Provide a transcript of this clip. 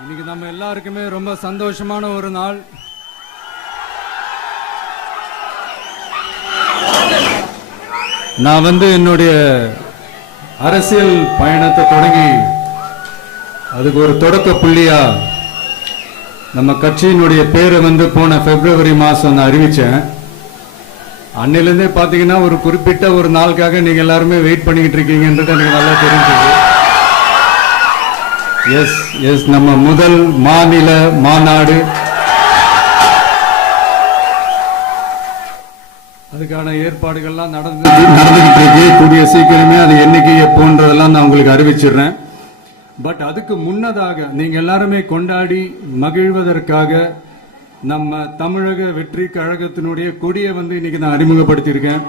இன்னைக்கு நம்ம எல்லாருக்குமே ரொம்ப சந்தோஷமான ஒரு நாள். நான் என்னுடைய அரசியல் பயணத்தை தொடங்கி அதுக்கு ஒரு தொடக்க புள்ளியா நம்ம கட்சியினுடைய பேரை போன பிப்ரவரி மாசம் நான் அறிவிச்சேன். அன்னிலிருந்தே பாத்தீங்கன்னா ஒரு குறிப்பிட்ட ஒரு நாளுக்காக நீங்க எல்லாருமே வெயிட் பண்ணிக்கிட்டு இருக்கீங்கன்றது எனக்கு நல்லா தெரிஞ்சது. எஸ் எஸ் நம்ம முதல் மாநில மாநாடு, அதுக்கான ஏற்பாடுகள்லாம் நடந்துகிட்டு இருக்கு. கூடிய சீக்கிரமே அது என்னைக்கு எப்போன்றதெல்லாம் நான் உங்களுக்கு அறிவிச்சிடுறேன். பட் அதுக்கு முன்னதாக நீங்க எல்லாருமே கொண்டாடி மகிழ்வதற்காக நம்ம தமிழக வெற்றி கழகத்தினுடைய கொடியை இன்னைக்கு நான் அறிமுகப்படுத்தியிருக்கேன்.